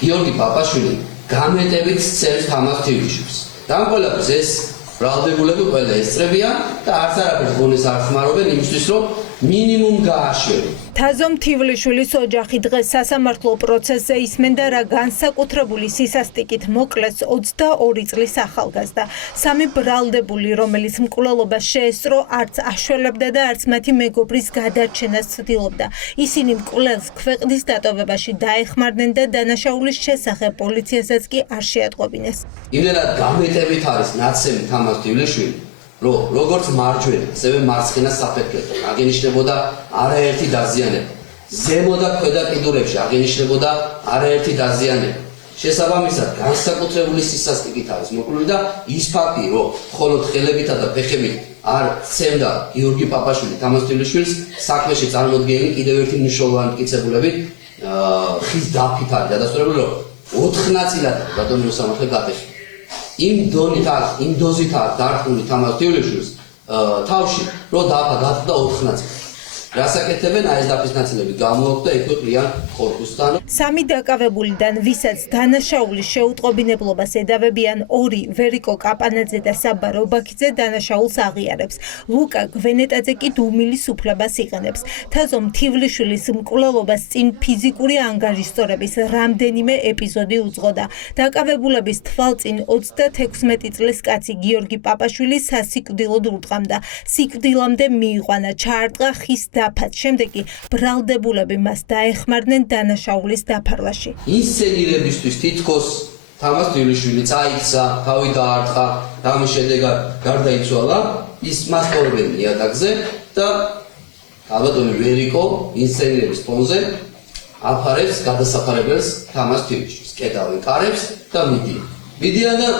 გიორგი პაპაშვილი გამეტებით სცემს თამარ თივლიშვილს. და ამ ყველაფერს ეს ბრალდებულები ყველა ესწრებიან და არც არაფერს ღონეს არ ხმარობენ იმისთვის, რომ მინიმუმ გააშვერონ. თაზომ თივლიშვილის ოჯახი დღეს სასამართლო პროცესზე ისმენდა, რა განსაკუთრებული სისასტიკით მოკლეს 22 წლის ახალგაზრდა. სამი ბრალდებული, რომელიც მკვლელობას შეესწრო, არც აშველებდა და არც მათი მეგობრის გადარჩენას ცდილობდა. ისინი მკვლელს ქვეყნის დატოვებაში დაეხმარნენ და დანაშაულის შესახებ პოლიციასაც კი არ შეატყობინეს. იმდენად გამეტებით არის ნაცემი თამარ თივლიშვილი, რომ როგორც მარჯვენა, ასევე მარცხენა საფეთქებო აღენიშნებოდა არაერთი დაზიანება. ზემო და ქვედა კიდურებში აღენიშნებოდა არაერთი დაზიანება. შესაბამისად, განსაკუთრებული სისასტიკით არის მოკლული და ის ფაქტი, რომ მხოლოდ ხელებითა და ფეხებით არ სცემდა გიორგი პაპაშვილი თამარ თივლიშვილს, საქმეში წარმოდგენილი კიდევ ერთი მნიშვნელოვანი მტკიცებულებით ხის დაფით არის დადასტურებული, რომ 4 ნაწილად ბატონო მოსამართლე გატეხი. იმ დოზით არის დარწმუნებული თამარ თივლიშვილს თავში, რომ დაფა გაწდა 4 ნაწილად. რასაკეთებენ აი ეს დაფის ნაწილები გამოაქვთ და იქვე ყრიან კორპუსთან. სამი დაკავებულიდან, ვისაც დანაშაულის შეუტყობინებლობას ედავებიან, 2 ვერიკო კაპანაძე და საბა რობაქიძე დანაშაულს აღიარებს. ლუკა გვენეტაძე კი დუმილის უფლებას იღენებს. თაზომ თივლიშვილის მკვლელობას წინ ფიზიკური ანგარიშწორების რამდენიმე ეპიზოდი უძღოდა. დაკავებულების თვალწინ 36 წლის კაცი გიორგი პაპაშვილი სასიკვდილოდ ურტყამდა. სიკვდილამდე მიიყვანა, ჩაარტყა ხის დაფად. შემდეგ კი ბრალდებულები მას დაეხმარნენ დანაშაულის დაფარვაში. ინსცენირებისთვის თითქოს თამარ თივლიშვილი წაიქცა, თავი დაარტყა, და ამის შედეგად გარდაიცვალა. ის მას თორბენ იატაკზე და ალბათონი ვერიკო ინსცენირების ფონზე აფარებს გადასაფარებელს თამარ თივლიშვილს, კედავენ კარებს და მიდიან და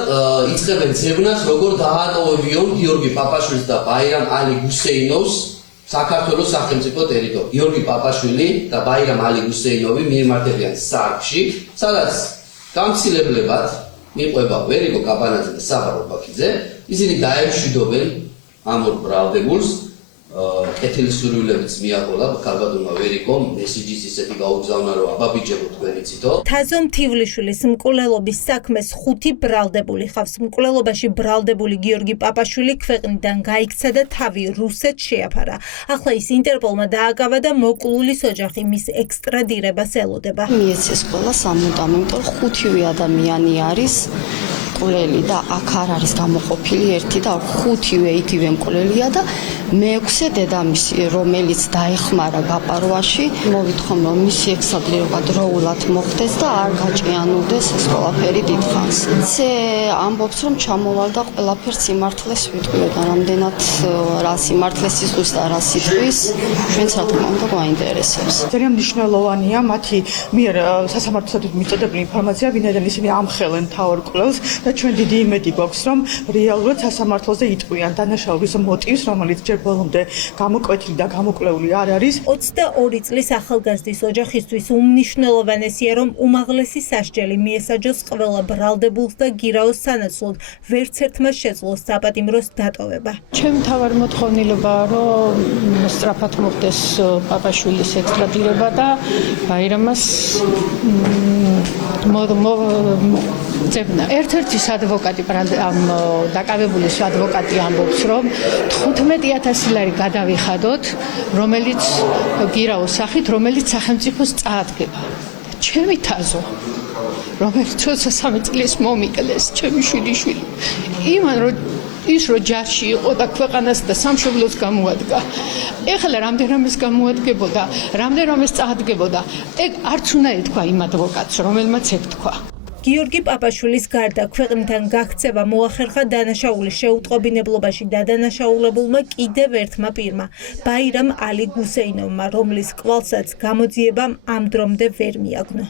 იწყებენ ძებნას, როგორ დაატოვებიონ გიორგი პაპაშვილს და ბაირამ ალი გუსეინოვს საქართველოს სახელმწიფო ტერიტორია. გიორგი პაპაშვილი და ბაირამ ალი გუსეინოვი მიემართებიან სარკში, სადაც გამცილებლებად მიყვება ვერიკო კაპანაძე და საბა რობაქიძე. ისინი დაემშვიდობენ ამ ორ ბრალდებულს, კეთილსურვილებიც მიაყოლა ქალბატონმა ვერიკომ, მესიჯის ისეთი გაუგზავნა, რომ აბაბიჯებო თქვენი ციტო. თაზომ თივლიშვილის მკვლელობის საქმეს 5 ბრალდებული ხავს. მკვლელობაში ბრალდებული გიორგი პაპაშვილი ქვეყნიდან გაიქცა და თავი რუსეთს შეაფარა. ახლა ის ინტერპოლმა დააკავა და მოკლულის ოჯახი მის ექსტრადირებას ელოდება. მიეცეს ყველა სამუდამო, იმიტომ რომ 5 ადამიანი არის მკვლელი და აქ არ არის გამოყოფილი ერთი და 5 იგივე მკვლელია და მე-6 დედამისი, რომელიც დაეხმარა გაპარვაში, მოვითხოვ რომ მისი ექსტრადირება დროულად მოხდეს და არ გაჭიანურდეს ეს ყველაფერი დიდხანს. ზე ამბობს რომ ჩამოვალდა ყველაფერს სიმართლეს ვიტყვი და რამდენად რა სიმართლეს ისთვის და რა სიტყვის, ჩვენც რა თქმა უნდა გვაინტერესებს. ძალიან მნიშვნელოვანია მათი მიერ სასამართლოსადმი მიწოდებული ინფორმაცია, ვინაიდან ისინი ამხელენ მთავარ კვლევს და ჩვენ დიდი იმედი გვაქვს, რომ რეალურად სასამართლოზე იტყვიან დანაშაულის მოტივს, რომელიც ჯერ ბოლომდე გამოკვეთილი და გამოკვლეული არ არის. 22 წლის ახალგაზრდის ოჯახისთვის უმნიშვნელოვანესია, რომ უმაღლესი სასჯელი მიესაჯოს ყველა ბრალდებულს და გირაოს სანაცვლოდ ვერც ერთმა შეძლოს საპატიმროს დატოვება. ჩემი მთავარი მოთხოვნილებაა, რომ სწრაფად მოხდეს პაპაშვილის ექსტრადირება და ბაირამას ერთ-ერთი ადვოკატი ამ დაკავებულის ადვოკატი ამბობს, რომ 15,000 ლარი გადავიხადოთ, რომელიც გირაოს სახით, რომელიც სახელმწიფოს წაადგება. ჩემი თაზო, რომელიც 23 წლის მომიკლეს, ჩემი შვილიშვილი. იმან რომ ის რო ჯარში იყო და ქვეყანას და სამშობლოს გამოადგა. ეხლა რამდენამეს გამოადგებოდა, რამდენამეს წაადგებოდა. ეგ არც უნდა ეთქვა იმ ადვოკატს, რომელმაც ეგ თქვა. გიორგი პაპაშვილის გარდა ქვეყნიდან გაქცევა მოახერხა დანაშაულის შეუტყობინებლობაში დადანაშაულებულმა კიდევ ერთმა პირმა, ბაირამ ალი გუსეინოვმა, რომლის კვალსაც გამოძიებამ ამ დრომდე ვერ მიაგნო.